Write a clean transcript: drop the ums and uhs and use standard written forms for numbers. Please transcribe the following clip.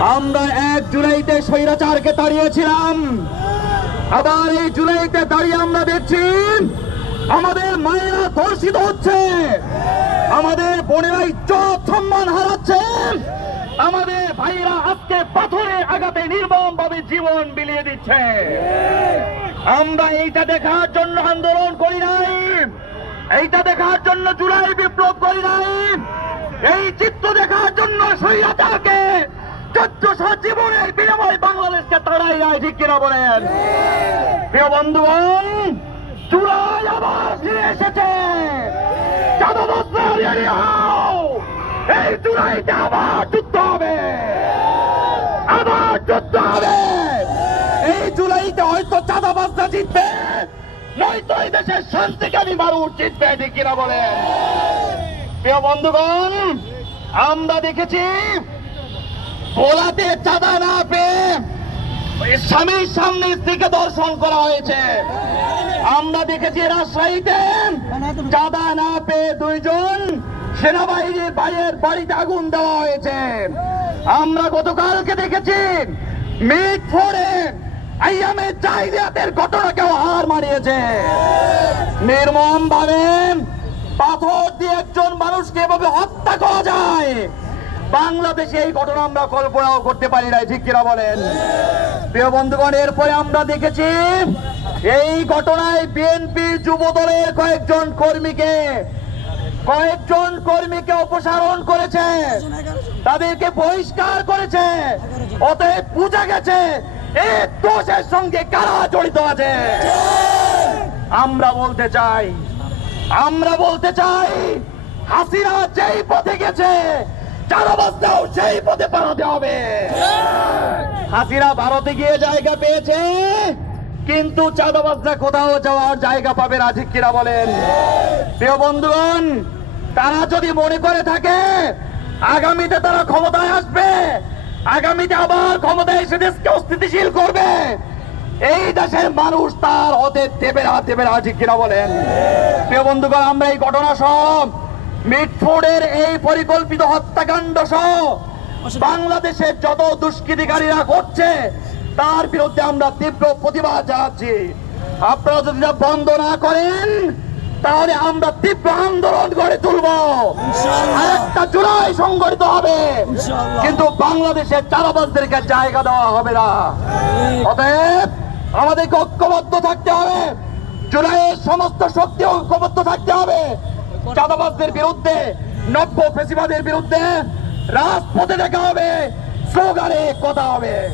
আমরা 1 জুলাইতে স্বৈরাচারকে তাড়িয়েছিলাম, আবার এই জুলাইতে দাঁড়িয়ে আমরা দেখছি আমাদের মায়েরা ধর্ষিত হচ্ছে, আমাদের বোনেরা ইজ্জত সম্মান হারাচ্ছে, আমাদের ভাইরা আজকে পাথরের আঘাতে নির্মমভাবে জীবন বিলিয়ে দিচ্ছে। আমরা এইটা দেখার জন্য আন্দোলন করি নাই, এইটা দেখার জন্য জুলাই বিপ্লব করি নাই, এই চিত্র দেখার জন্য স্বৈরাচারকে 1400 জীবনের বিনিময়ে বাংলাদেশকে তাড়াই নাই, ঠিক কিনা বলেন? প্রিয় বন্ধুগণ, জুলাই আবার ফিরে এসেছে। এই জুলাইতে আবার যুদ্ধ হবে, আবার যুদ্ধ হবে। এই জুলাইতে হয়তো চাঁদাবাজরা জিতবে, নয়তো এই দেশের শান্তিকামী মানুষ জিতবে, ঠিক কিনা বলেন? প্রিয় বন্ধুগণ, আমরা দেখেছি ভোলাতে চাঁদা না পেয়ে স্বামীর সামনে স্ত্রীকে দর্শন করা হয়েছে। আমরা দেখেছি রাজশাহীতে চাঁদা না পেয়ে 2 জন সেনাবাহিনীর ভাইয়ের বাড়িতে আগুন দেওয়া হয়েছে। আমরা গতকালকে দেখেছি মিটফোর্ডে আইয়ামে জাহিলিয়াতের ঘটনাকেও হার মানিয়েছে। নির্মম ভাবে পাথর দিয়ে একজন মানুষকে এভাবে হত্যা করা যায়, বাংলাদেশে এই ঘটনা আমরা কল্পনাও করতে পারি নাই, ঠিক কিনা বলেন? প্রিয় বন্ধুগণ, এরপরে আমরা দেখেছি এই ঘটনায় বিএনপির যুব দলের কয়েকজন কর্মীকে অপসারণ করেছে, তাদেরকে বহিষ্কার করেছে। অতএব বুঝা গেছে এই দোষের সঙ্গে কারা জড়িত আছে। আমরা বলতে চাই হাসিনা যেই পথে গেছে, চাঁদাবাজরাও সেই পথে পালাতে হবে। হাসিনা ভারতে গিয়ে জায়গা পেয়েছে, কিন্তু চাঁদাবাজরা কোথাও যাওয়ার জায়গা পাবে না, ঠিক কিনা বলেন? প্রিয় বন্ধুগণ, তারা যদি মনে করে থাকে আগামীতে তারা ক্ষমতায় আসবে, আগামীতে আবার ক্ষমতায় এসে দেশকে অস্থিতিশীল করবে, এই দেশের মানুষ তার হতে দেবে না, ঠিক কিনা বলেন? প্রিয় বন্ধুগণ, আমরা এই ঘটনা সহ মিটফোর্ডের এই পরিকল্পিত হত্যাকাণ্ড সহ বাংলাদেশের যত দুষ্কৃতিকারীরা করছে তার বিরুদ্ধে আমরা তীব্র প্রতিবাদ জানাচ্ছি। আপনারা যদি বন্ধ না করেন তাহলে আমরা তীব্র আন্দোলন গড়ে তুলব, আরেকটা জুলাই সংগঠিত হবে, কিন্তু বাংলাদেশের চাঁদাবাজদেরকে জায়গা দেওয়া হবে না। অতএব আমাদেরকে ঐক্যবদ্ধ থাকতে হবে, জুলাইয়ের সমস্ত শক্তি ঐক্যবদ্ধ থাকতে হবে। চাঁদাবাজদের বিরুদ্ধে, নব্য ফ্যাসিবাদের বিরুদ্ধে রাজপথে দেখা হবে, স্লোগানে কথা হবে।